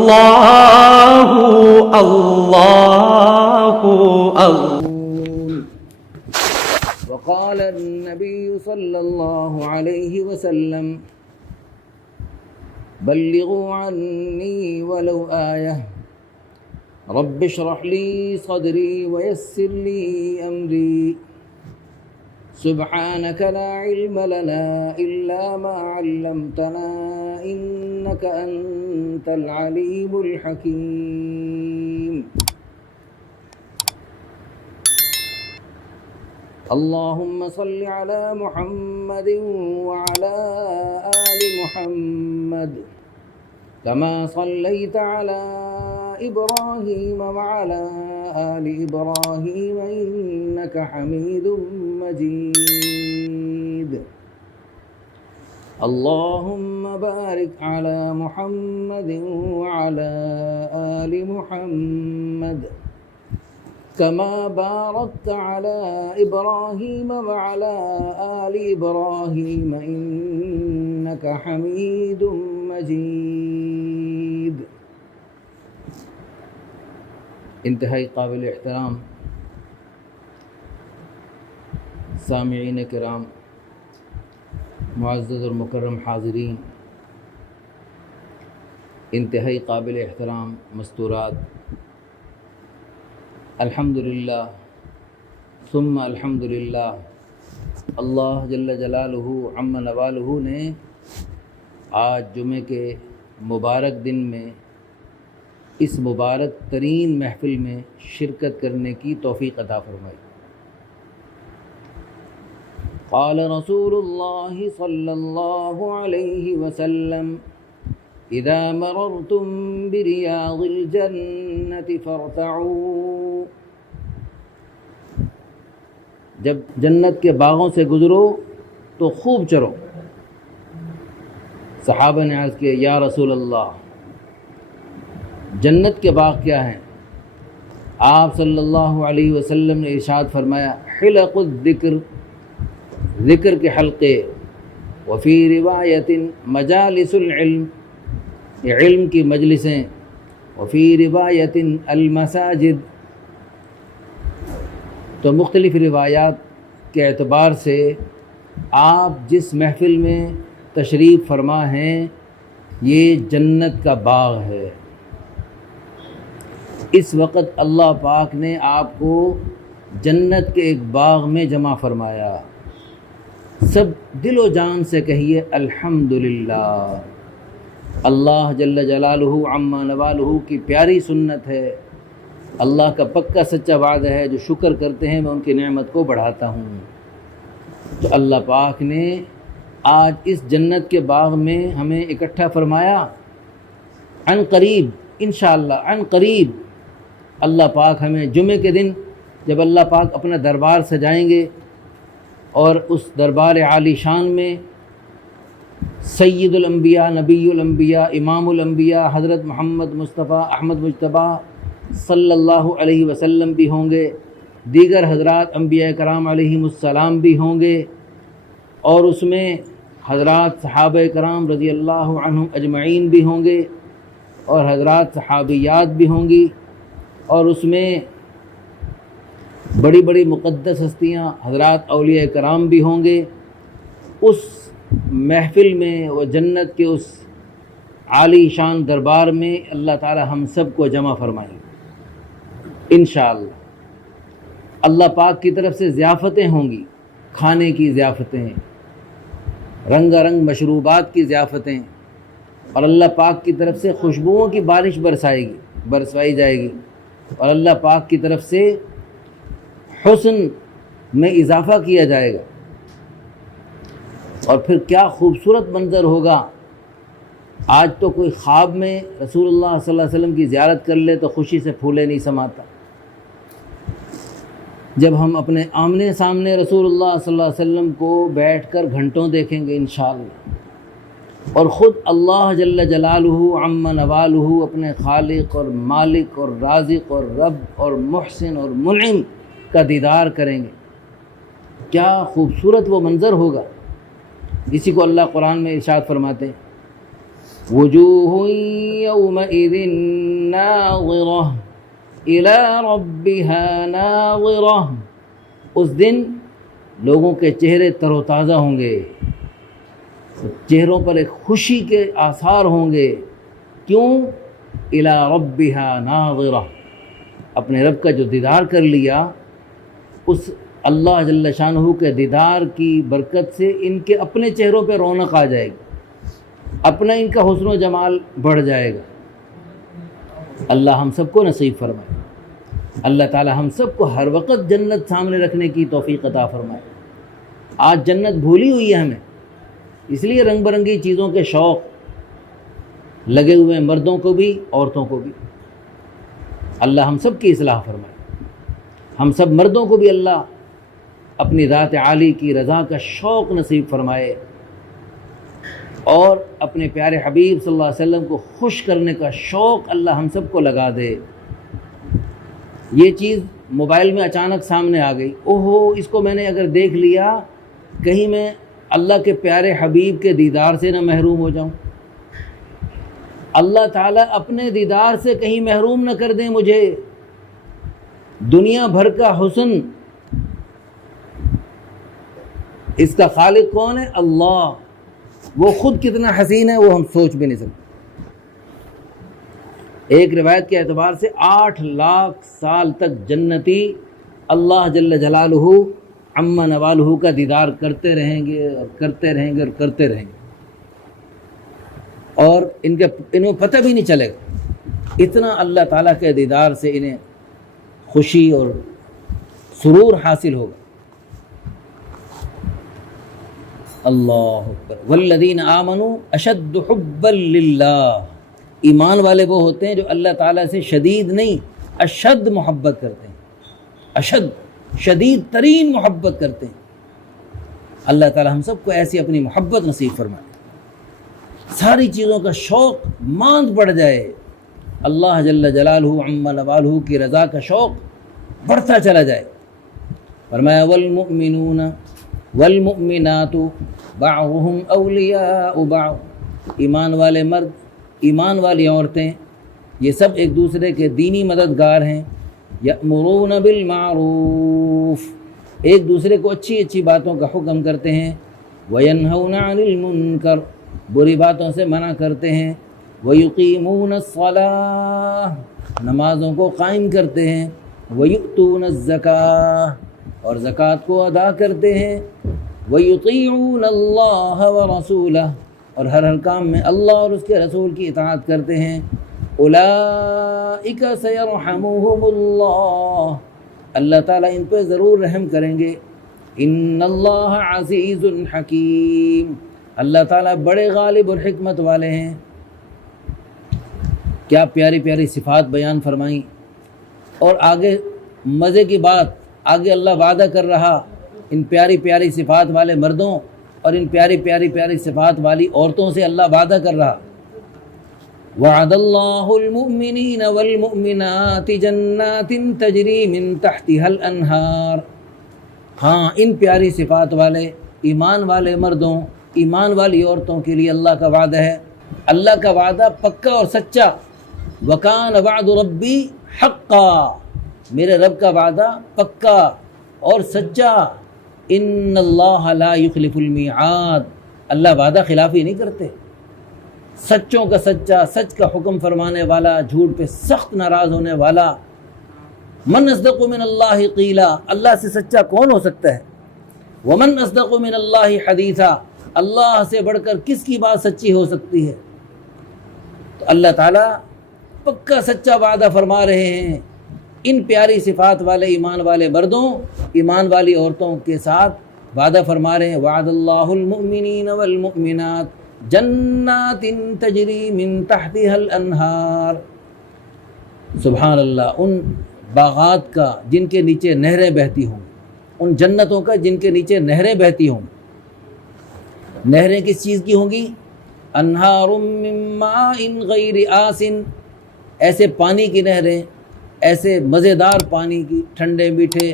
اللہ اللہ اللہ. وقال النبي صلى الله عليه وسلم بلغوا عني ولو آية رب اشرح لي صدري ويسر لي أمري سبحانك لا علم لنا إلا ما علمتنا إنك أنت العليم الحكيم. اللهم صل على محمد وعلى آل محمد كما صليت على إبراهيم وعلى آل إبراهيم إنك حميد مجيد. اللهم بارك على محمد وعلى آل محمد كما باركت على إبراهيم وعلى آل إبراهيم إنك حميد مجيد. انتہائی قابل احترام سامعین کرام، معزز اور مکرم حاضرین، انتہائی قابل احترام مستورات، الحمدللہ ثم الحمدللہ، اللہ جل جلالہ عم نوالہ نے آج جمعے کے مبارک دن میں اس مبارک ترین محفل میں شرکت کرنے کی توفیق عطا فرمائی. قال رسول اللہ صلی اللہ علیہ وسلم اذا مررتم بریاض الجنة فارتعوا، جب جنت کے باغوں سے گزرو تو خوب چرو. صحابہ نے عرض کیا یا رسول اللہ، جنت کے باغ کیا ہیں؟ آپ صلی اللہ علیہ وسلم نے ارشاد فرمایا حلق الذکر، ذکر کے حلقے، وفی روایت مجالس العلم، یہ علم کی مجلسیں، وفی روایت المساجد. تو مختلف روایات کے اعتبار سے آپ جس محفل میں تشریف فرما ہیں یہ جنت کا باغ ہے. اس وقت اللہ پاک نے آپ کو جنت کے ایک باغ میں جمع فرمایا. سب دل و جان سے کہیے الحمدللہ. اللہ جل جلالہ عم نوالہ کی پیاری سنت ہے، اللہ کا پکا سچا وعدہ ہے، جو شکر کرتے ہیں میں ان کی نعمت کو بڑھاتا ہوں. تو اللہ پاک نے آج اس جنت کے باغ میں ہمیں اکٹھا فرمایا. عن قریب انشاءاللہ، عن قریب اللہ پاک ہمیں جمعے کے دن جب اللہ پاک اپنا دربار سجائیں گے اور اس دربار عالی شان میں سید الانبیاء، نبی الانبیاء، امام الانبیاء حضرت محمد مصطفیٰ احمد مجتبیٰ صلی اللہ علیہ وسلم بھی ہوں گے، دیگر حضرات انبیاء کرام علیہم السلام بھی ہوں گے، اور اس میں حضرات صحابہ کرام رضی اللہ عنہم اجمعین بھی ہوں گے، اور حضرات صحابیات بھی ہوں گی، اور اس میں بڑی بڑی مقدس ہستیاں حضرات اولیاء کرام بھی ہوں گے. اس محفل میں وہ جنت کے اس عالی شان دربار میں اللہ تعالی ہم سب کو جمع فرمائیں انشاءاللہ. اللہ پاک کی طرف سے ضیافتیں ہوں گی، کھانے کی ضیافتیں، رنگا رنگ مشروبات کی ضیافتیں، اور اللہ پاک کی طرف سے خوشبوؤں کی بارش برسوائی جائے گی، اور اللہ پاک کی طرف سے حسن میں اضافہ کیا جائے گا. اور پھر کیا خوبصورت منظر ہوگا. آج تو کوئی خواب میں رسول اللہ صلی اللہ علیہ وسلم کی زیارت کر لے تو خوشی سے پھولے نہیں سماتا. جب ہم اپنے آمنے سامنے رسول اللہ صلی اللہ علیہ وسلم کو بیٹھ کر گھنٹوں دیکھیں گے انشاءاللہ، اور خود اللہ جل جلالہ عم نوالہ اپنے خالق اور مالک اور رازق اور رب اور محسن اور منعم کا دیدار کریں گے، کیا خوبصورت وہ منظر ہوگا. اسی کو اللہ قرآن میں ارشاد فرماتے ہیں وجوہ یومئذ ناظرہ الی ربها ناظرہ، اس دن لوگوں کے چہرے تر و تازہ ہوں گے، چہروں پر ایک خوشی کے آثار ہوں گے۔ کیوں؟ الی ربها ناظرہ، اپنے رب کا جو دیدار کر لیا، اس اللہ جل شانہ کے دیدار کی برکت سے ان کے اپنے چہروں پہ رونق آ جائے گی، اپنا ان کا حسن و جمال بڑھ جائے گا۔ اللہ ہم سب کو نصیب فرمائے، اللہ تعالی ہم سب کو ہر وقت جنت سامنے رکھنے کی توفیق عطا فرمائے۔ آج جنت بھولی ہوئی ہے ہمیں، اس لیے رنگ برنگی چیزوں کے شوق لگے ہوئے ہیں، مردوں کو بھی عورتوں کو بھی۔ اللہ ہم سب کی اصلاح فرمائے، ہم سب مردوں کو بھی اللہ اپنی ذات عالی کی رضا کا شوق نصیب فرمائے، اور اپنے پیارے حبیب صلی اللہ علیہ وسلم کو خوش کرنے کا شوق اللہ ہم سب کو لگا دے۔ یہ چیز موبائل میں اچانک سامنے آ گئی، اوہو اس کو میں نے اگر دیکھ لیا، کہیں میں اللہ کے پیارے حبیب کے دیدار سے نہ محروم ہو جاؤں، اللہ تعالیٰ اپنے دیدار سے کہیں محروم نہ کر دیں مجھے۔ دنیا بھر کا حسن اس کا خالق کون ہے؟ اللہ، وہ خود کتنا حسین ہے وہ ہم سوچ بھی نہیں سکتے۔ ایک روایت کے اعتبار سے 8 لاکھ سال تک جنتی اللہ جل جلالہ عم نوالہ کا دیدار کرتے رہیں گے اور کرتے رہیں گے اور کرتے رہیں گے، اور انہیں پتہ بھی نہیں چلے گا، اتنا اللہ تعالیٰ کے دیدار سے انہیں خوشی اور سرور حاصل ہوگا۔ اللہ اکبر۔ والذین آمنوا اشد حبا للہ، ایمان والے وہ ہوتے ہیں جو اللہ تعالیٰ سے شدید نہیں، اشد محبت کرتے ہیں، اشد شدید ترین محبت کرتے ہیں۔ اللہ تعالیٰ ہم سب کو ایسی اپنی محبت نصیب فرمائے، ساری چیزوں کا شوق ماند پڑ جائے، اللہ جل جلالہ عم نوالہ کی رضا کا شوق بڑھتا چلا جائے۔ فرمایا والمؤمنون والمؤمنات بعضهم اولیاء بعض، ایمان والے مرد، ایمان والی عورتیں، یہ سب ایک دوسرے کے دینی مددگار ہیں۔ یأمرون بالمعروف، ایک دوسرے کو اچھی اچھی باتوں کا حکم کرتے ہیں، وینہون عن المنکر، بری باتوں سے منع کرتے ہیں، ویقیمون الصلاۃ، نمازوں کو قائم کرتے ہیں، ویؤتون الزکاۃ، اور زکوٰۃ کو ادا کرتے ہیں، ویطیعون اللہ ورسولہ، اور ہر کام میں اللہ اور اس کے رسول کی اطاعت کرتے ہیں۔ اولئک سیرحمہم اللہ، اللہ تعالیٰ ان پہ ضرور رحم کریں گے۔ ان اللہ عزیز حکیم، اللہ تعالیٰ بڑے غالب اور حکمت والے ہیں۔ کیا پیاری پیاری صفات بیان فرمائیں، اور آگے مزے کی بات، آگے اللہ وعدہ کر رہا ان پیاری پیاری صفات والے مردوں اور ان پیاری پیاری صفات والی عورتوں سے اللہ وعدہ کر رہا۔ وعد اللہ المؤمنین والمؤمنات جنات تجری من تحتها الانہار، ہاں ان پیاری صفات والے ایمان والے مردوں، ایمان والی عورتوں کے لیے اللہ کا وعدہ ہے، اللہ کا وعدہ پکا اور سچا۔ وکان وعد ربی حقا، میرے رب کا وعدہ پکا اور سچا۔ ان اللہ لا یخلف المیعاد، اللہ وعدہ خلافی نہیں کرتے، سچوں کا سچا، سچ کا حکم فرمانے والا، جھوٹ پہ سخت ناراض ہونے والا۔ من اصدق من اللہ قیلا، اللہ سے سچا کون ہو سکتا ہے؟ ومن اصدق من اللہ حدیثا، اللہ سے بڑھ کر کس کی بات سچی ہو سکتی ہے؟ تو اللہ تعالیٰ پکا سچا وعدہ فرما رہے ہیں ان پیاری صفات والے ایمان والے مردوں، ایمان والی عورتوں کے ساتھ وعدہ فرما رہے ہیں۔ وعد اللہ المؤمنین والمؤمنات جنات تجری من تحتها الانہار، سبحان اللہ، ان باغات کا جن کے نیچے نہریں بہتی ہوں، ان جنتوں کا جن کے نیچے نہریں بہتی ہوں۔ نہریں کس چیز کی ہوں گی؟ انہار من ماء غیر آسن، ایسے پانی کی نہریں، ایسے مزیدار پانی کی، ٹھنڈے میٹھے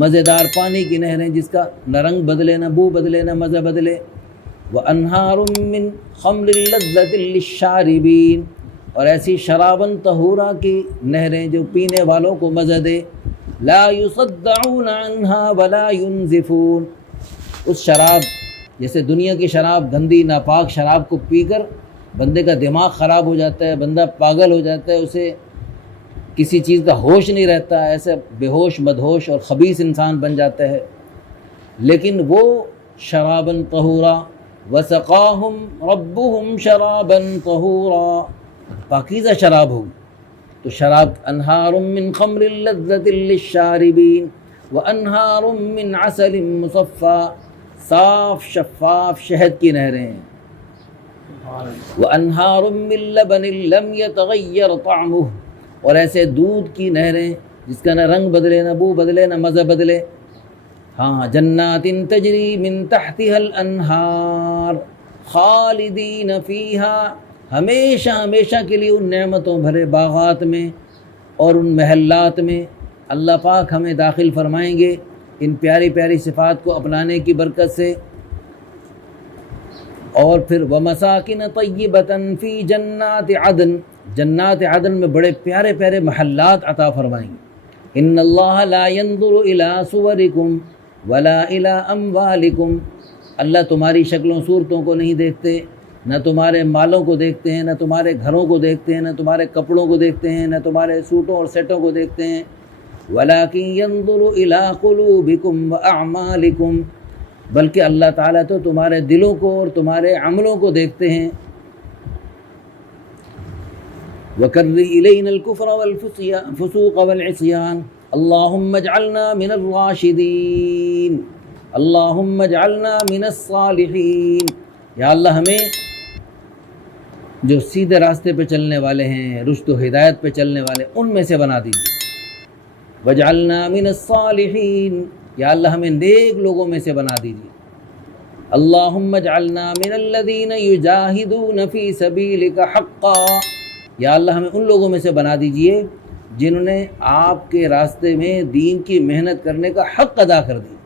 مزیدار پانی کی نہریں جس کا نہ رنگ بدلے، نہ بو بدلے، نہ مزہ بدلے۔ وَأَنْهَارٌ مِّنْ خَمْرٍ لَذَّةٍ لِّلشَّارِبِينَ، اور ایسی شراباً طہورا کی نہریں جو پینے والوں کو مزہ دے. لا يصدعون عنها ولا ينزفون، اس شراب، جیسے دنیا کی شراب، گندی ناپاک شراب کو پی کر بندے کا دماغ خراب ہو جاتا ہے، بندہ پاگل ہو جاتا ہے، اسے کسی چیز کا ہوش نہیں رہتا، ایسے بے ہوش مدہوش اور خبیث انسان بن جاتا ہے. لیکن وہ شراباً طہورا، وسقاہم ربہم شراباً طہورا، پاکیزہ شراب ہوگی. تو شراب انہار من خمر لذۃ للشاربین وانہار من عسل مصفی، صاف شفاف شہد کی نہریں ہیں. وانہار من لبن لم یتغیر طعمہ، اور ایسے دودھ کی نہریں جس کا نہ رنگ بدلے، نہ بو بدلے، نہ مزہ بدلے. ہاں، جنات تجری من تحتها الانہار خالدین فیہا، ہمیشہ ہمیشہ کے لیے ان نعمتوں بھرے باغات میں اور ان محلات میں اللہ پاک ہمیں داخل فرمائیں گے ان پیاری پیاری صفات کو اپنانے کی برکت سے. اور پھر وَمَسَاكِنَ طَيِّبَةً فِي جَنَّاتِ عَدْنٍ، جنات عدن میں بڑے پیارے پیارے محلات عطا فرمائیں گے. ان اللہ لا ينظر الى صورکم ولا الى اموالکم، اللہ تمہاری شکلوں صورتوں کو نہیں دیکھتے، نہ تمہارے مالوں کو دیکھتے ہیں، نہ تمہارے گھروں کو دیکھتے ہیں، نہ تمہارے کپڑوں کو دیکھتے ہیں، نہ تمہارے سوٹوں اور سیٹوں کو دیکھتے ہیں. وَلَكِنْ يَنظُرُ إِلَىٰ قُلُوبِكُمْ وَأَعْمَالِكُمْ، بلکہ اللہ تعالیٰ تو تمہارے دلوں کو اور تمہارے عملوں کو دیکھتے ہیں. وَكَرِّ إِلَيْنَا الْكُفْرَ وَالْفُسُوقَ وَالْعِصْيَانَ اللهم اجعلنا من الراشدین، اللهم اجعلنا من الصالحین. یا اللہ ہمیں جو سیدھے راستے پہ چلنے والے ہیں، رشد و ہدایت پہ چلنے والے، ان میں سے بنا دیجیے. وجعلنا من الصالحین، یا اللہ ہمیں نیک لوگوں میں سے بنا دیجیے. اللهم اجعلنا من الذین یجاہدون فی سبیلک حقا، یا اللہ ہمیں ان لوگوں میں سے بنا دیجیے جنہوں نے آپ کے راستے میں دین کی محنت کرنے کا حق ادا کر دیا.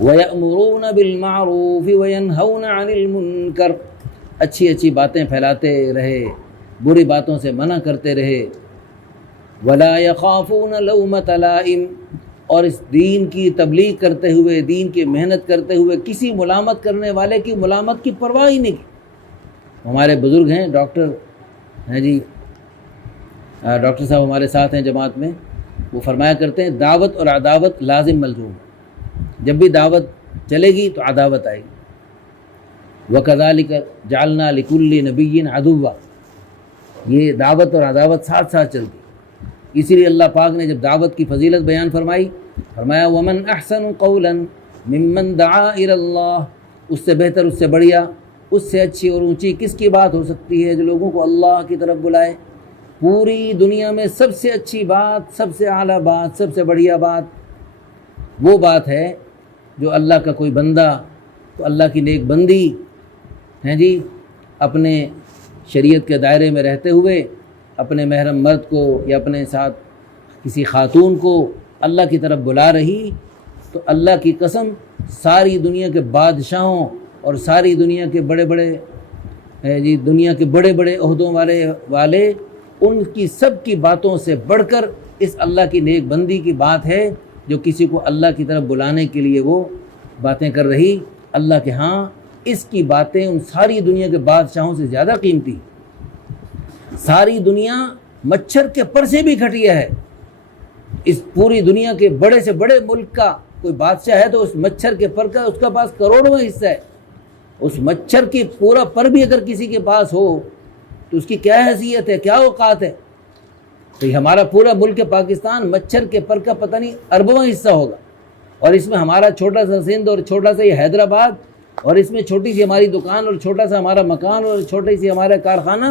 وَيَأْمُرُونَ بِالْمَعْرُوفِ وَيَنْهَوْنَ عَنِ الْمُنْكَرِ، اچھی اچھی باتیں پھیلاتے رہے، بری باتوں سے منع کرتے رہے. وَلَا يَخَافُونَ لَوْمَةَ لَائِمٍ، اور اس دین کی تبلیغ کرتے ہوئے، دین کی محنت کرتے ہوئے کسی ملامت کرنے والے کی ملامت کی پرواہ ہی نہیں کی. ہمارے بزرگ ہیں، ڈاکٹر ہیں جی، ڈاکٹر صاحب ہمارے ساتھ ہیں جماعت میں، وہ فرمایا کرتے ہیں دعوت اور عداوت لازم ملزوم، جب بھی دعوت چلے گی تو عداوت آئے گی. وَكَذَلِكَ جَعَلْنَا لِكُلِّ نَبِيٍّ عَدُوًّا، یہ دعوت اور عداوت ساتھ ساتھ چلتی. اسی لیے اللہ پاک نے جب دعوت کی فضیلت بیان فرمائی، فرمایا وَمَنْ أَحْسَنُ قَوْلًا مِمَّنْ دَعَا إِلَى اللَّهِ، اس سے بہتر، اس سے بڑھیا، اس سے اچھی اور اونچی کس کی بات ہو سکتی ہے جو لوگوں کو اللہ کی طرف بلائے. پوری دنیا میں سب سے اچھی بات، سب سے اعلیٰ بات، سب سے بڑھیا بات وہ بات ہے جو اللہ کا کوئی بندہ، تو اللہ کی نیک بندی ہیں جی، اپنے شریعت کے دائرے میں رہتے ہوئے اپنے محرم مرد کو یا اپنے ساتھ کسی خاتون کو اللہ کی طرف بلا رہی، تو اللہ کی قسم ساری دنیا کے بادشاہوں اور ساری دنیا کے بڑے بڑے جی، دنیا کے بڑے بڑے عہدوں والے ان کی سب کی باتوں سے بڑھ کر اس اللہ کی نیک بندی کی بات ہے جو کسی کو اللہ کی طرف بلانے کے لیے وہ باتیں کر رہی. اللہ کے ہاں اس کی باتیں ان ساری دنیا کے بادشاہوں سے زیادہ قیمتی. ساری دنیا مچھر کے پر سے بھی گھٹیا ہے. اس پوری دنیا کے بڑے سے بڑے ملک کا کوئی بادشاہ ہے تو اس مچھر کے پر کا اس کا پاس کروڑواں حصہ ہے. اس مچھر کی پورا پر بھی اگر کسی کے پاس ہو تو اس کی کیا حیثیت ہے، کیا اوقات ہے. تو یہ ہمارا پورا ملک پاکستان مچھر کے پر کا پتہ نہیں اربواں حصہ ہوگا، اور اس میں ہمارا چھوٹا سا سندھ اور چھوٹا سا یہ حیدرآباد، اور اس میں چھوٹی سی ہماری دکان اور چھوٹا سا ہمارا مکان اور چھوٹی سی ہمارا کارخانہ،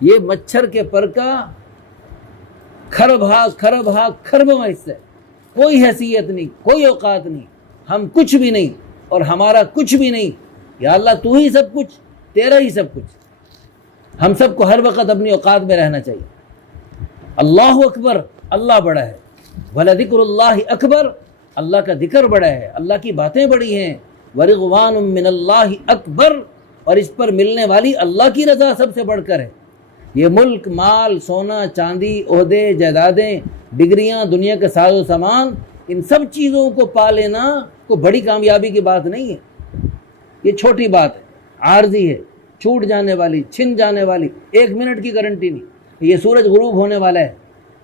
یہ مچھر کے پر کا کھربواں حصہ ہے. کوئی حیثیت نہیں، کوئی اوقات نہیں، ہم کچھ بھی نہیں اور ہمارا کچھ بھی نہیں. یا اللہ تو ہی سب کچھ، تیرا ہی سب کچھ. ہم سب کو ہر وقت اپنی اوقات میں رہنا چاہیے. اللہ اکبر، اللہ بڑا ہے. وَلَذِكْرُ اللَّهِ اکبر، اللہ کا ذکر بڑا ہے، اللہ کی باتیں بڑی ہیں. ورضوان من اللہ اکبر، اور اس پر ملنے والی اللہ کی رضا سب سے بڑھ کر ہے۔ یہ ملک، مال، سونا چاندی، عہدے، جائیدادیں، ڈگریاں، دنیا کے ساز و سامان، ان سب چیزوں کو پا لینا کوئی بڑی کامیابی کی بات نہیں ہے، یہ چھوٹی بات ہے، عارضی ہے، چھوٹ جانے والی، چھن جانے والی، 1 منٹ کی گارنٹی نہیں۔ یہ سورج غروب ہونے والا ہے،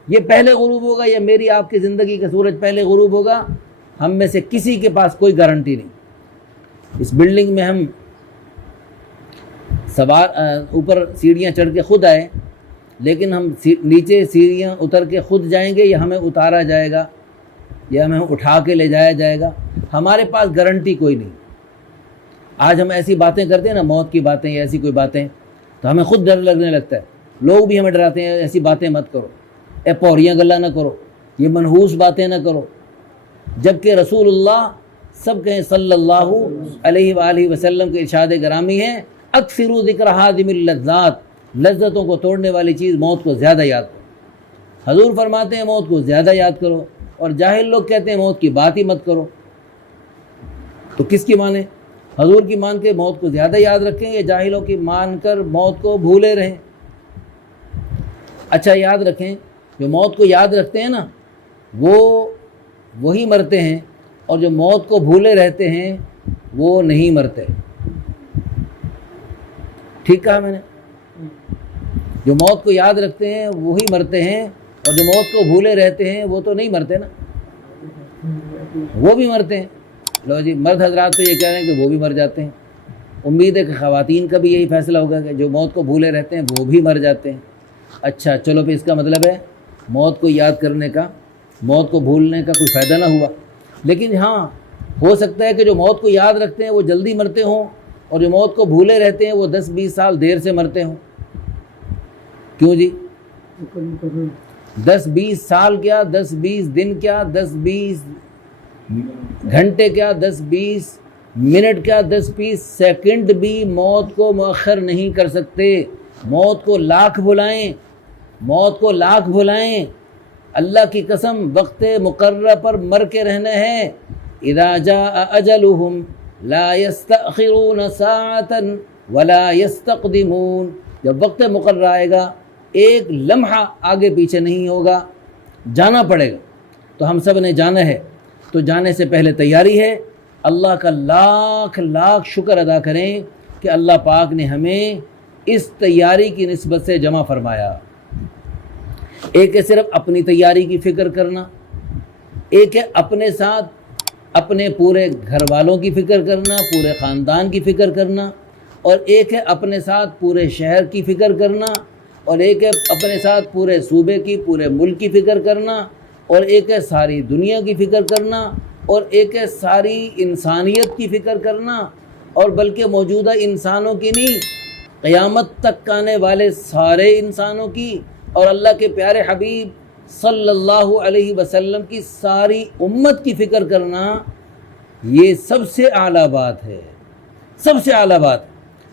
یہ پہلے غروب ہوگا یا میری آپ کی زندگی کا سورج پہلے غروب ہوگا، ہم میں سے کسی کے پاس کوئی گارنٹی نہیں۔ اس بلڈنگ میں ہم اوپر سیڑھیاں چڑھ کے خود آئے، لیکن ہم نیچے سیڑھیاں اتر کے خود جائیں گے یا ہمیں اتارا جائے گا یا ہمیں اٹھا کے لے جایا جائے گا، ہمارے پاس گارنٹی کوئی نہیں۔ آج ہم ایسی باتیں کرتے ہیں نا، موت کی باتیں یا ایسی کوئی باتیں، تو ہمیں خود ڈر لگنے لگتا ہے، لوگ بھی ہمیں ڈراتے ہیں ایسی باتیں مت کرو، اے پوریاں گلا نہ کرو، یہ منحوس باتیں نہ کرو، جبکہ رسول اللہ سب کہیں صلی اللہ علیہ وآلہ وسلم کے ارشاد گرامی ہیں، اکثروا ذکر ہادم اللذات، لذتوں کو توڑنے والی چیز موت کو زیادہ یاد کرو۔ حضور فرماتے ہیں موت کو زیادہ یاد کرو، اور جاہل لوگ کہتے ہیں موت کی بات ہی مت کرو۔ تو کس کی مانیں؟ حضور کی مان کے موت کو زیادہ یاد رکھیں یا جاہلوں کی مان کر موت کو بھولے رہیں؟ اچھا یاد رکھیں، جو موت کو یاد رکھتے ہیں نا وہی مرتے ہیں، اور جو موت کو بھولے رہتے ہیں وہ نہیں مرتے۔ ٹھیک کہا میں نے؟ جو موت کو یاد رکھتے ہیں وہی مرتے ہیں، اور جو موت کو بھولے رہتے ہیں وہ تو نہیں مرتے نا، وہ بھی مرتے ہیں۔ لو جی، مرد حضرات تو یہ کہہ رہے ہیں کہ وہ بھی مر جاتے ہیں، امید ہے کہ خواتین کا بھی یہی فیصلہ ہوگا کہ جو موت کو بھولے رہتے ہیں وہ بھی مر جاتے ہیں۔ اچھا چلو پھر اس کا مطلب ہے موت کو یاد کرنے کا، موت کو بھولنے کا کوئی فائدہ نہ ہوا۔ لیکن ہاں ہو سکتا ہے کہ جو موت کو یاد رکھتے ہیں وہ جلدی مرتے ہوں، اور جو موت کو بھولے رہتے ہیں وہ 10-20 سال دیر سے مرتے ہوں۔ کیوں جی؟ 10-20 سال کیا، 10-20 دن کیا، 10-20 گھنٹے کیا، 10-20 منٹ کیا، 10-20 سیکنڈ بھی موت کو مؤخر نہیں کر سکتے۔ موت کو لاکھ بھلائیں، موت کو لاکھ بھلائیں، اللہ کی قسم وقت مقررہ پر مر کے رہنا ہے۔ اذا جاء اجلهم لا يستأخرون ساعة ولا يستقدمون، جب وقت مقرر آئے گا ایک لمحہ آگے پیچھے نہیں ہوگا، جانا پڑے گا۔ تو ہم سب نے جانا ہے، تو جانے سے پہلے تیاری ہے۔ اللہ کا لاکھ لاکھ شکر ادا کریں کہ اللہ پاک نے ہمیں اس تیاری کی نسبت سے جمع فرمایا۔ ایک ہے صرف اپنی تیاری کی فکر کرنا، ایک ہے اپنے ساتھ اپنے پورے گھر والوں کی فکر کرنا، پورے خاندان کی فکر کرنا، اور ایک ہے اپنے ساتھ پورے شہر کی فکر کرنا، اور ایک ہے اپنے ساتھ پورے صوبے کی، پورے ملک کی فکر کرنا، اور ایک ہے ساری دنیا کی فکر کرنا، اور ایک ہے ساری انسانیت کی فکر کرنا، اور بلکہ موجودہ انسانوں کی نہیں، قیامت تک آنے والے سارے انسانوں کی، اور اللہ کے پیارے حبیب صلی اللہ علیہ وسلم کی ساری امت کی فکر کرنا، یہ سب سے اعلیٰ بات ہے، سب سے اعلیٰ بات۔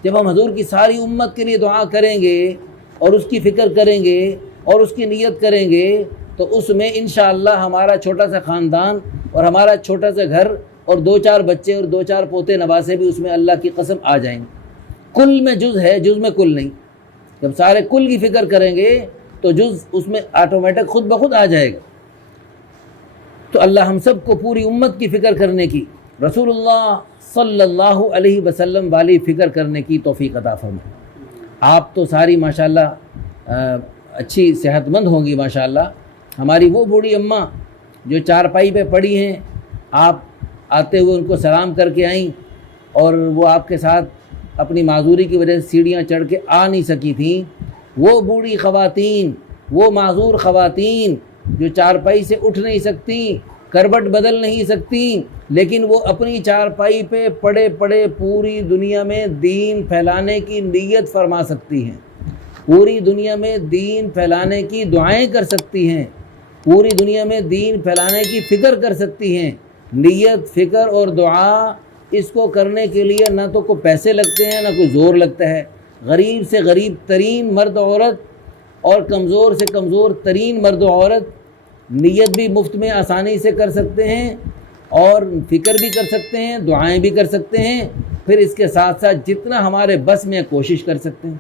جب ہم حضور کی ساری امت کے لیے دعا کریں گے اور اس کی فکر کریں گے اور اس کی نیت کریں گے، تو اس میں انشاءاللہ ہمارا چھوٹا سا خاندان اور ہمارا چھوٹا سا گھر اور 2-4 بچے اور 2-4 پوتے نواسے بھی اس میں اللہ کی قسم آ جائیں گے۔ کل میں جز ہے، جز میں کل نہیں۔ جب سارے کل کی فکر کریں گے تو جز اس میں آٹومیٹک خود بخود آ جائے گا۔ تو اللہ ہم سب کو پوری امت کی فکر کرنے کی، رسول اللہ صلی اللہ علیہ وسلم والی فکر کرنے کی توفیق عطا فرمائے۔ آپ تو ساری ماشاءاللہ اچھی صحت مند ہوں گی ماشاءاللہ۔ ہماری وہ بوڑھی اماں جو چارپائی پہ پڑی ہیں، آپ آتے ہوئے ان کو سلام کر کے آئیں، اور وہ آپ کے ساتھ اپنی معذوری کی وجہ سے سیڑھیاں چڑھ کے آ نہیں سکی تھیں، وہ بوڑھی خواتین، وہ معذور خواتین جو چارپائی سے اٹھ نہیں سکتی، کروٹ بدل نہیں سکتی، لیکن وہ اپنی چارپائی پہ پڑے پڑے پوری دنیا میں دین پھیلانے کی نیت فرما سکتی ہیں، پوری دنیا میں دین پھیلانے کی دعائیں کر سکتی ہیں، پوری دنیا میں دین پھیلانے کی فکر کر سکتی ہیں۔ نیت، فکر اور دعا، اس کو کرنے کے لیے نہ تو کوئی پیسے لگتے ہیں نہ کوئی زور لگتا ہے۔ غریب سے غریب ترین مرد عورت اور کمزور سے کمزور ترین مرد و عورت نیت بھی مفت میں آسانی سے کر سکتے ہیں، اور فکر بھی کر سکتے ہیں، دعائیں بھی کر سکتے ہیں، پھر اس کے ساتھ ساتھ جتنا ہمارے بس میں کوشش کر سکتے ہیں۔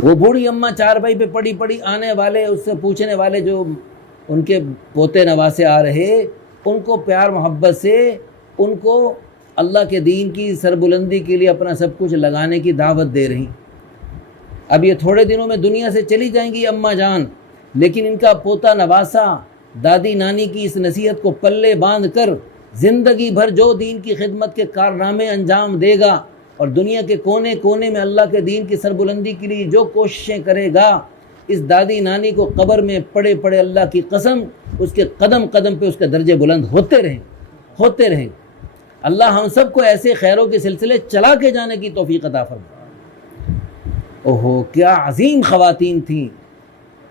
وہ بوڑھی اماں چارپائی پہ پڑی پڑی آنے والے، اس سے پوچھنے والے جو ان کے پوتے نواسے آ رہے، ان کو پیار محبت سے ان کو اللہ کے دین کی سربلندی کے لیے اپنا سب کچھ لگانے کی دعوت دے رہی۔ اب یہ تھوڑے دنوں میں دنیا سے چلی جائیں گی اماں جان، لیکن ان کا پوتا نواسا دادی نانی کی اس نصیحت کو پلے باندھ کر زندگی بھر جو دین کی خدمت کے کارنامے انجام دے گا اور دنیا کے کونے کونے میں اللہ کے دین کی سربلندی کے لیے جو کوششیں کرے گا، اس دادی نانی کو قبر میں پڑے پڑے اللہ کی قسم اس کے قدم قدم پہ اس کے درجے بلند ہوتے رہیں۔ اللہ ہم سب کو ایسے خیروں کے سلسلے چلا کے جانے کی توفیق عطا فرمائے۔ اوہو کیا عظیم خواتین تھیں،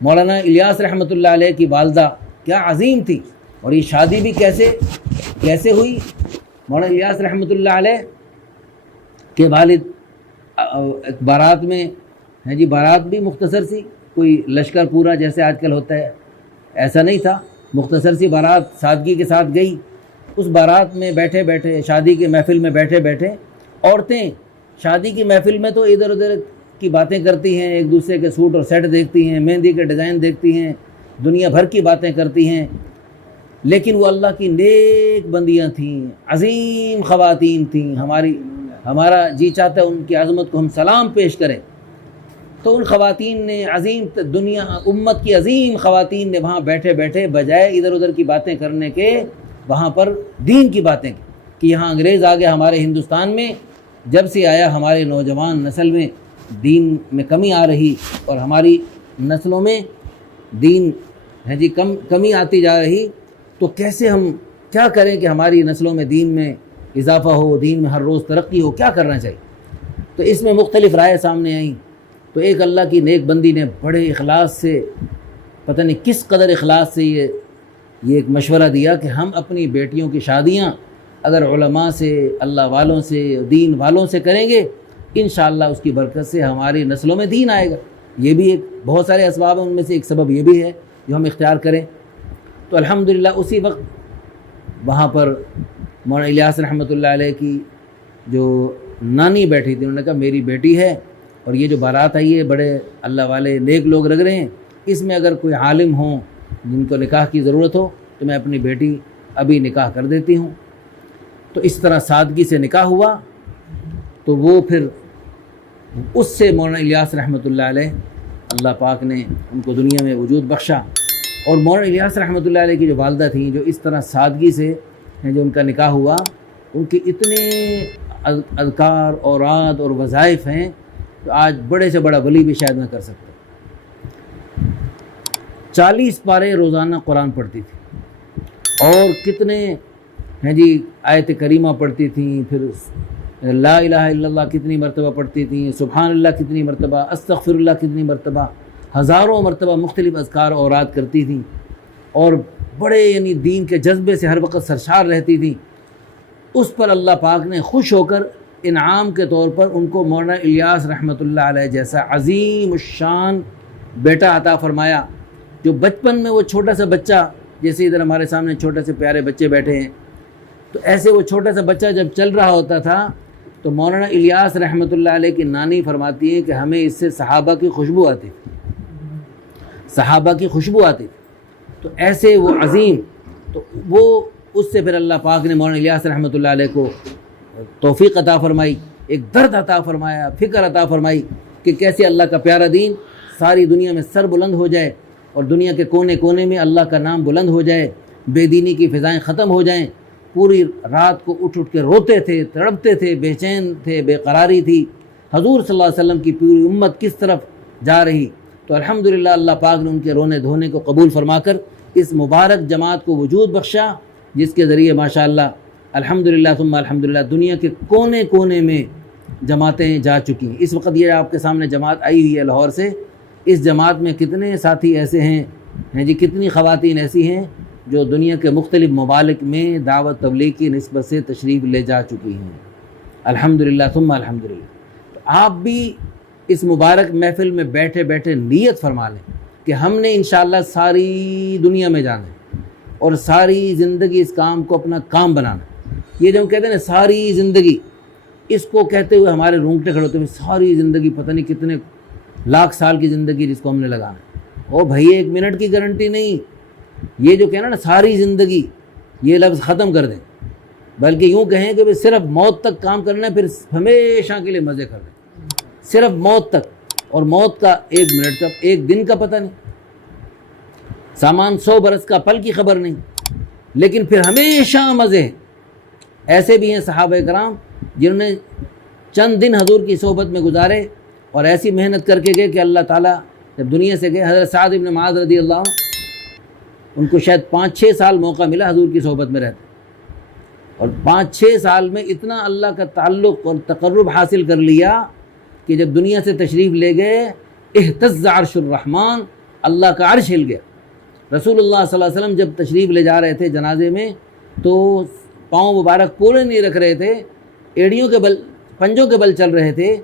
مولانا الیاس رحمۃ اللہ علیہ کی والدہ کیا عظیم تھی، اور یہ شادی بھی کیسے ہوئی۔ مولانا الیاس رحمۃ اللہ علیہ کے والد بارات میں ہیں جی، بارات بھی مختصر سی، کوئی لشکر پورا جیسے آج کل ہوتا ہے ایسا نہیں تھا، مختصر سی بارات سادگی کے ساتھ گئی۔ اس بارات میں بیٹھے بیٹھے، شادی کے محفل میں بیٹھے بیٹھے عورتیں شادی کی محفل میں تو ادھر ادھر کی باتیں کرتی ہیں، ایک دوسرے کے سوٹ اور سیٹ دیکھتی ہیں، مہندی کے ڈیزائن دیکھتی ہیں، دنیا بھر کی باتیں کرتی ہیں، لیکن وہ اللہ کی نیک بندیاں تھیں، عظیم خواتین تھیں۔ ہمارا جی چاہتا ہے ان کی عظمت کو ہم سلام پیش کریں۔ تو ان خواتین نے عظیم دنیا امت کی عظیم خواتین نے وہاں بیٹھے بیٹھے بجائے ادھر ادھر کی باتیں کرنے کے وہاں پر دین کی باتیں کی کہ یہاں انگریز آ گیا ہمارے ہندوستان میں، جب سے آیا ہمارے نوجوان نسل میں دین میں کمی آ رہی اور ہماری نسلوں میں دین ہے جی کمی آتی جا رہی، تو کیسے ہم کیا کریں کہ ہماری نسلوں میں دین میں اضافہ ہو، دین میں ہر روز ترقی ہو، کیا کرنا چاہیے۔ تو اس میں مختلف رائے سامنے آئیں۔ تو ایک اللہ کی نیک بندی نے بڑے اخلاص سے، پتہ نہیں کس قدر اخلاص سے یہ ایک مشورہ دیا کہ ہم اپنی بیٹیوں کی شادیاں اگر علماء سے، اللہ والوں سے، دین والوں سے کریں گے، انشاءاللہ اس کی برکت سے ہماری نسلوں میں دین آئے گا۔ یہ بھی ایک بہت سارے اسباب ہیں، ان میں سے ایک سبب یہ بھی ہے جو ہم اختیار کریں۔ تو الحمدللہ اسی وقت وہاں پر مولانا الیاس رحمۃ اللہ علیہ کی جو نانی بیٹھی تھی، انہوں نے کہا میری بیٹی ہے اور یہ جو بارات آئی ہے بڑے اللہ والے نیک لوگ لگ رہے ہیں، اس میں اگر کوئی عالم ہوں جن کو نکاح کی ضرورت ہو تو میں اپنی بیٹی ابھی نکاح کر دیتی ہوں۔ تو اس طرح سادگی سے نکاح ہوا۔ تو وہ پھر اس سے مولانا الیاس رحمۃ اللہ علیہ، اللہ پاک نے ان کو دنیا میں وجود بخشا۔ اور مولانا الیاس رحمۃ اللہ علیہ کی جو والدہ تھیں، جو اس طرح سادگی سے جو ان کا نکاح ہوا، ان کے اتنے اذکار اوراد اور وظائف ہیں تو آج بڑے سے بڑا ولی بھی شاید نہ کر سکتا۔ 40 پارے روزانہ قرآن پڑھتی تھی، اور کتنے ہیں جی آیت کریمہ پڑھتی تھیں، پھر لا الہ الا اللہ کتنی مرتبہ پڑھتی تھیں، سبحان اللہ کتنی مرتبہ، استغفر اللہ کتنی مرتبہ، ہزاروں مرتبہ مختلف اذکار اوراد کرتی تھیں، اور بڑے یعنی دین کے جذبے سے ہر وقت سرشار رہتی تھیں۔ اس پر اللہ پاک نے خوش ہو کر انعام کے طور پر ان کو مولانا الیاس رحمۃ اللہ علیہ جیسا عظیم الشان بیٹا عطا فرمایا، جو بچپن میں وہ چھوٹا سا بچہ، جیسے ادھر ہمارے سامنے چھوٹے سے پیارے بچے بیٹھے ہیں، تو ایسے وہ چھوٹا سا بچہ جب چل رہا ہوتا تھا تو مولانا الیاس رحمۃ اللہ علیہ کی نانی فرماتی ہیں کہ ہمیں اس سے صحابہ کی خوشبو آتی تھی۔ تو ایسے وہ عظیم، تو وہ اس سے پھر اللہ پاک نے مولانا الیاس رحمۃ اللہ علیہ کو توفیق عطا فرمائی، ایک درد عطا فرمایا، فکر عطا فرمائی کہ کیسے اللہ کا پیارا دین ساری دنیا میں سر بلند ہو جائے اور دنیا کے کونے کونے میں اللہ کا نام بلند ہو جائے، بے دینی کی فضائیں ختم ہو جائیں۔ پوری رات کو اٹھ کے روتے تھے، تڑپتے تھے، بے چین تھے، بے قراری تھی، حضور صلی اللہ علیہ وسلم کی پوری امت کس طرف جا رہی۔ تو الحمدللہ اللہ پاک نے ان کے رونے دھونے کو قبول فرما کر اس مبارک جماعت کو وجود بخشا، جس کے ذریعے ماشاءاللہ الحمدللہ ثم الحمدللہ دنیا کے کونے کونے میں جماعتیں جا چکی ہیں۔ اس وقت یہ آپ کے سامنے جماعت آئی ہوئی ہے لاہور سے، اس جماعت میں کتنے ساتھی ایسے ہیں جی، کتنی خواتین ایسی ہیں جو دنیا کے مختلف ممالک میں دعوت تبلیغ کی نسبت سے تشریف لے جا چکی ہیں، الحمدللہ ثم الحمدللہ۔ تو آپ بھی اس مبارک محفل میں بیٹھے بیٹھے نیت فرما لیں کہ ہم نے انشاءاللہ ساری دنیا میں جانا ہے، اور ساری زندگی اس کام کو اپنا کام بنانا. یہ جو ہم کہتے ہیں نا ساری زندگی، اس کو کہتے ہوئے ہمارے رونگٹے کھڑے ہوتے ہیں. ساری زندگی، پتہ نہیں کتنے لاکھ سال کی زندگی جس کو ہم نے لگانا. او بھائی 1 منٹ کی گارنٹی نہیں. یہ جو کہنا نا ساری زندگی، یہ لفظ ختم کر دیں، بلکہ یوں کہیں کہ صرف موت تک کام کرنا ہے، پھر ہمیشہ کے لیے مزے کر دیں. صرف موت تک، اور موت کا 1 منٹ کا 1 دن کا پتہ نہیں، سامان 100 برس کا پل کی خبر نہیں، لیکن پھر ہمیشہ مزے ہیں. ایسے بھی ہیں صحابہ کرام جنہوں نے چند دن حضور کی صحبت میں گزارے اور ایسی محنت کر کے گئے کہ اللہ تعالیٰ جب دنیا سے گئے. حضرت سعد بن معاذ رضی اللہ عنہ، ان کو شاید 5-6 سال موقع ملا حضور کی صحبت میں رہتے، اور 5-6 سال میں اتنا اللہ کا تعلق اور تقرب حاصل کر لیا کہ جب دنیا سے تشریف لے گئے اہتز عرش الرحمن، اللہ کا عرش ہل گیا. رسول اللہ صلی اللہ علیہ وسلم جب تشریف لے جا رہے تھے جنازے میں تو پاؤں مبارک پورے نہیں رکھ رہے تھے، ایڑیوں کے بل، پنجوں کے بل چل رہے تھے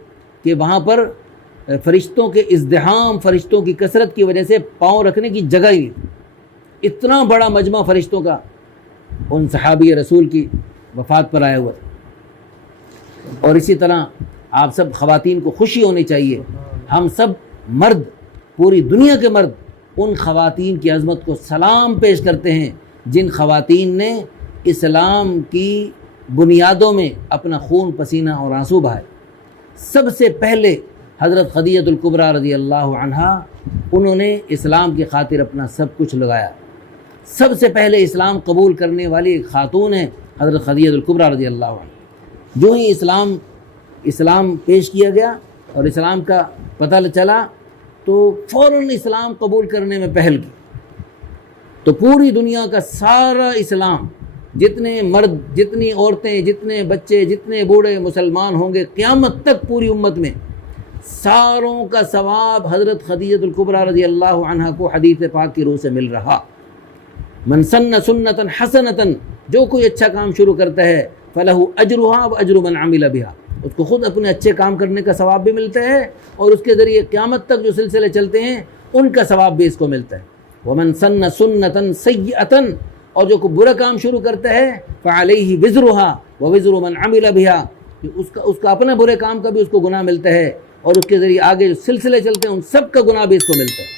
کہ وہاں پر فرشتوں کے ازدحام، فرشتوں کی کثرت کی وجہ سے پاؤں رکھنے کی جگہ ہی نہیں تھی. اتنا بڑا مجمع فرشتوں کا ان صحابی رسول کی وفات پر آیا ہوا تھا. اور اسی طرح آپ سب خواتین کو خوشی ہونی چاہیے. ہم سب مرد، پوری دنیا کے مرد، ان خواتین کی عظمت کو سلام پیش کرتے ہیں جن خواتین نے اسلام کی بنیادوں میں اپنا خون، پسینہ اور آنسو بہائے. سب سے پہلے حضرت خدیجہ الکبریٰ رضی اللہ عنہا، انہوں نے اسلام کی خاطر اپنا سب کچھ لگایا. سب سے پہلے اسلام قبول کرنے والی ایک خاتون ہیں حضرت خدیجہ الکبریٰ رضی اللہ عنہ. جو ہی اسلام پیش کیا گیا اور اسلام کا پتہ چلا تو فوراً اسلام قبول کرنے میں پہل کی. تو پوری دنیا کا سارا اسلام، جتنے مرد، جتنی عورتیں، جتنے بچے، جتنے بوڑھے مسلمان ہوں گے قیامت تک پوری امت میں، ساروں کا ثواب حضرت خدیجہ الکبریٰ رضی اللہ عنہ کو حدیث پاک کی روح سے مل رہا. من سن سنتا حسنتا، جو کوئی اچھا کام شروع کرتا ہے فلہ اجرها واجر من عمل بها، اس کو خود اپنے اچھے کام کرنے کا ثواب بھی ملتا ہے اور اس کے ذریعے قیامت تک جو سلسلے چلتے ہیں ان کا ثواب بھی اس کو ملتا ہے. ومن سن سنتا سیئتا، اور جو کوئی برا کام شروع کرتا ہے فعلیہ وزرها ووزر من عمل بها، اس کا اپنا برے کام کا بھی اس کو گناہ ملتا ہے اور اس کے ذریعے آگے جو سلسلے چلتے ہیں ان سب کا گناہ بھی اس کو ملتا ہے.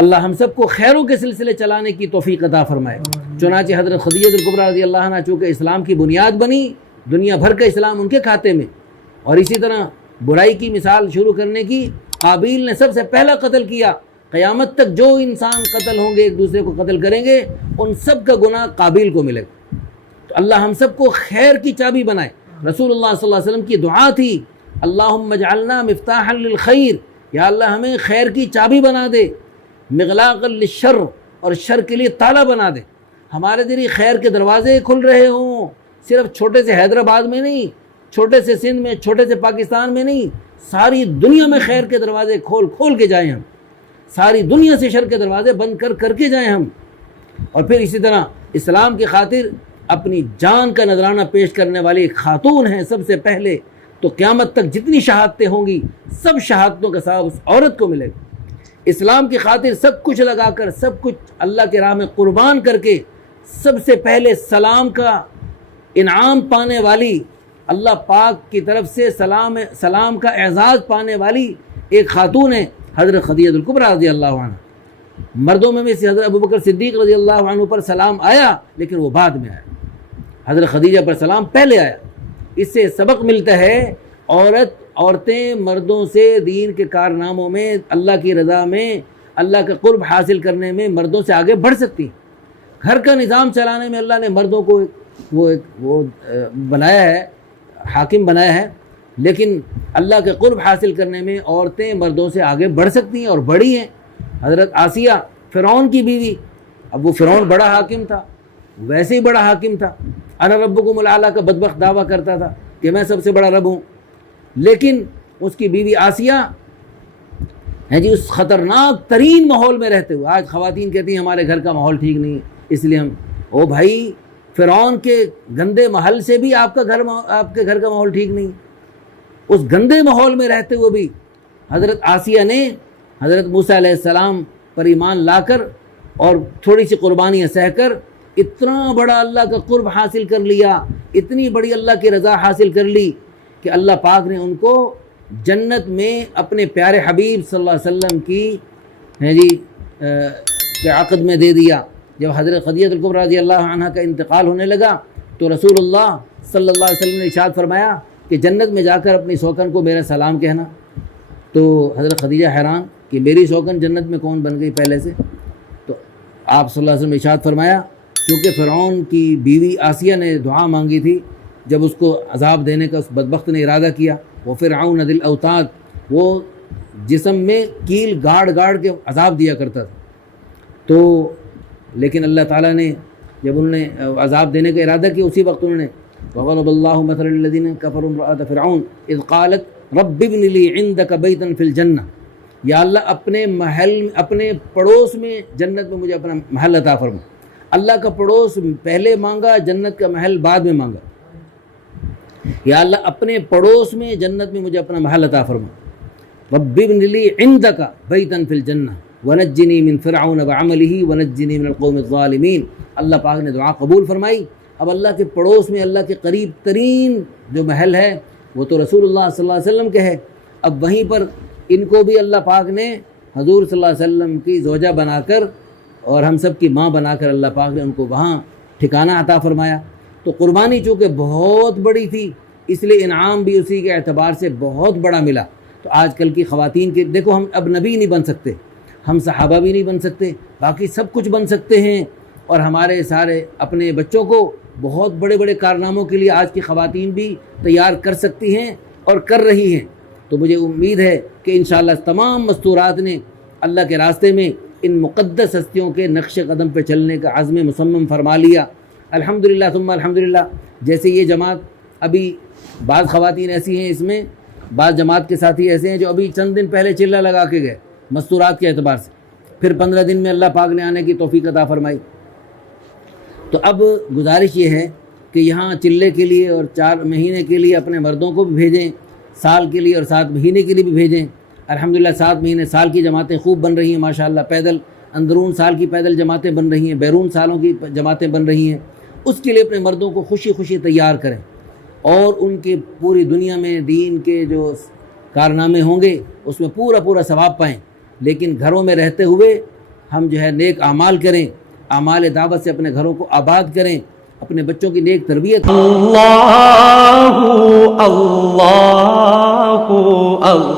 اللہ ہم سب کو خیروں کے سلسلے چلانے کی توفیق عطا فرمائے. چنانچہ حضرت خدیجہ الکبریٰ رضی اللہ عنہ چونکہ اسلام کی بنیاد بنی، دنیا بھر کا اسلام ان کے کھاتے میں، اور اسی طرح برائی کی مثال شروع کرنے کی قابیل نے سب سے پہلا قتل کیا. قیامت تک جو انسان قتل ہوں گے، ایک دوسرے کو قتل کریں گے، ان سب کا گناہ قابیل کو ملے گا. تو اللہ ہم سب کو خیر کی چابی بنائے. رسول اللہ صلی اللہ علیہ وسلم کی دعا تھی اللہم اجعلنا مفتاحا للخیر، یا اللہ ہمیں خیر کی چابی بنا دے، مغلاقا للشر، اور شر کے لیے تالا بنا دے. ہمارے ذریعے خیر کے دروازے کھل رہے ہوں، صرف چھوٹے سے حیدرآباد میں نہیں، چھوٹے سے سندھ میں، چھوٹے سے پاکستان میں نہیں، ساری دنیا میں خیر کے دروازے کھول کے جائیں ہم، ساری دنیا سے شر کے دروازے بند کر کے جائیں ہم. اور پھر اسی طرح اسلام کی خاطر اپنی جان کا نذرانہ پیش کرنے والی ایک خاتون ہیں سب سے پہلے. تو قیامت تک جتنی شہادتیں ہوں گی سب شہادتوں کا ثواب اس عورت کو ملے گا. اسلام کی خاطر سب کچھ لگا کر، سب کچھ اللہ کے راہ میں قربان کر کے سب سے پہلے سلام کا انعام پانے والی، اللہ پاک کی طرف سے سلام کا اعزاز پانے والی ایک خاتون ہے حضرت خدیجہ الکبریٰ رضی اللہ عنہ. مردوں میں سے حضرت ابوبکر صدیق رضی اللہ عنہ پر سلام آیا لیکن وہ بعد میں آیا، حضرت خدیجہ پر سلام پہلے آیا. اس سے سبق ملتا ہے عورتیں مردوں سے دین کے کارناموں میں، اللہ کی رضا میں، اللہ کا قرب حاصل کرنے میں مردوں سے آگے بڑھ سکتی ہیں. گھر کا نظام چلانے میں اللہ نے مردوں کو وہ بنایا ہے، حاکم بنایا ہے، لیکن اللہ کے قرب حاصل کرنے میں عورتیں مردوں سے آگے بڑھ سکتی ہیں اور بڑھی ہیں. حضرت آسیہ فرعون کی بیوی، اب وہ فرعون بڑا حاکم تھا، ویسے ہی بڑا حاکم تھا، انا ربکم الاعلی کا بدبخت دعویٰ کرتا تھا کہ میں سب سے بڑا رب ہوں. لیکن اس کی بیوی آسیہ ہے جی اس خطرناک ترین ماحول میں رہتے ہوئے، آج خواتین کہتی ہیں ہمارے گھر کا ماحول ٹھیک نہیں اس لیے ہم، او بھائی فرعون کے گندے محل سے بھی آپ کے گھر کا ماحول ٹھیک نہیں. اس گندے ماحول میں رہتے ہوئے بھی حضرت آسیہ نے حضرت موسیٰ علیہ السلام پر ایمان لا کر اور تھوڑی سی قربانیاں سہ کر اتنا بڑا اللہ کا قرب حاصل کر لیا، اتنی بڑی اللہ کی رضا حاصل کر لی کہ اللہ پاک نے ان کو جنت میں اپنے پیارے حبیب صلی اللہ علیہ وسلم کی کے عقد میں دے دیا۔ جب حضرت خدیجہ الکبریٰ رضی اللہ عنہ کا انتقال ہونے لگا تو رسول اللہ صلی اللہ علیہ وسلم نے ارشاد فرمایا کہ جنت میں جا کر اپنی سوکن کو میرا سلام کہنا۔ تو حضرت خدیجہ حیران کہ میری سوکن جنت میں کون بن گئی پہلے سے؟ تو آپ صلی اللہ علیہ وسلم نے ارشاد فرمایا کیونکہ فرعون کی بیوی آسیہ نے دعا مانگی تھی جب اس کو عذاب دینے کا اس بدبخت نے ارادہ کیا، وہ فرعون ذی الاوتاد، وہ جسم میں کیل گاڑ گاڑ کے عذاب دیا کرتا تھا، تو لیکن اللہ تعالیٰ نے جب انہوں نے عذاب دینے کا ارادہ کیا اسی وقت انہوں نے وَضَرَبَ اللَّهُ مَثَلًا لِّلَّذِينَ كَفَرُوا امْرَأَتَ فِرْعَوْنَ إِذْ قَالَتْ رَبِّ ابْنِ لِي عِندَكَ بَيْتًا فِي الْجَنَّةِ، یا اللہ اپنے محل، اپنے پڑوس میں جنت میں مجھے اپنا محل عطا فرما۔ اللہ کا پڑوس پہلے مانگا، جنت کا محل بعد میں مانگا۔ یا اللہ اپنے پڑوس میں جنت میں مجھے اپنا محل عطا فرما۔ رَبِّ ابْنِ لِي عِندَكَ بَيْتًا فِي الْجَنَّةِ وَنَجِّنِي مِن فِرْعَوْنَ وَعَمَلِهِ وَنَجِّنِي مِنَ الْقَوْمِ الظَّالِمِينَ۔ اللہ پاک نے دعا قبول فرمائی۔ اب اللہ کے پڑوس میں اللہ کے قریب ترین جو محل ہے وہ تو رسول اللہ صلی اللہ علیہ وسلم کے ہے، اب وہیں پر ان کو بھی اللہ پاک نے حضور صلی اللہ علیہ وسلم کی زوجہ بنا کر اور ہم سب کی ماں بنا کر اللہ پاک نے ان کو وہاں ٹھکانہ عطا فرمایا۔ تو قربانی چونکہ بہت بڑی تھی اس لیے انعام بھی اسی کے اعتبار سے بہت بڑا ملا۔ تو آج کل کی خواتین کے دیکھو، ہم اب نبی نہیں بن سکتے، ہم صحابہ بھی نہیں بن سکتے، باقی سب کچھ بن سکتے ہیں، اور ہمارے سارے اپنے بچوں کو بہت بڑے بڑے کارناموں کے لیے آج کی خواتین بھی تیار کر سکتی ہیں اور کر رہی ہیں۔ تو مجھے امید ہے کہ انشاءاللہ تمام مستورات نے اللہ کے راستے میں ان مقدس ہستیوں کے نقش قدم پہ چلنے کا عزم مصمم فرما لیا۔ الحمدللہ ثم الحمدللہ۔ جیسے یہ جماعت، ابھی بعض خواتین ایسی ہیں اس میں، بعض جماعت کے ساتھی ایسے ہیں جو ابھی چند دن پہلے چلہ لگا کے گئے مستورات کے اعتبار سے، پھر 15 دن میں اللہ پاک نے آنے کی توفیق عطا فرمائی۔ تو اب گزارش یہ ہے کہ یہاں چلے کے لیے اور 4 مہینے کے لیے اپنے مردوں کو بھی بھیجیں، سال کے لیے اور 7 مہینے کے لیے بھی بھیجیں۔ الحمدللہ 7 مہینے سال کی جماعتیں خوب بن رہی ہیں ماشاءاللہ، پیدل اندرون سال کی پیدل جماعتیں بن رہی ہیں، بیرون سالوں کی جماعتیں بن رہی ہیں۔ اس کے لیے اپنے مردوں کو خوشی خوشی تیار کریں اور ان کے پوری دنیا میں دین کے جو کارنامے ہوں گے اس میں پورا ثواب پائیں، لیکن گھروں میں رہتے ہوئے ہم جو ہے نیک اعمال کریں، اعمال دعوت سے اپنے گھروں کو آباد کریں، اپنے بچوں کی نیک تربیت۔ اللہ اللہ اللہ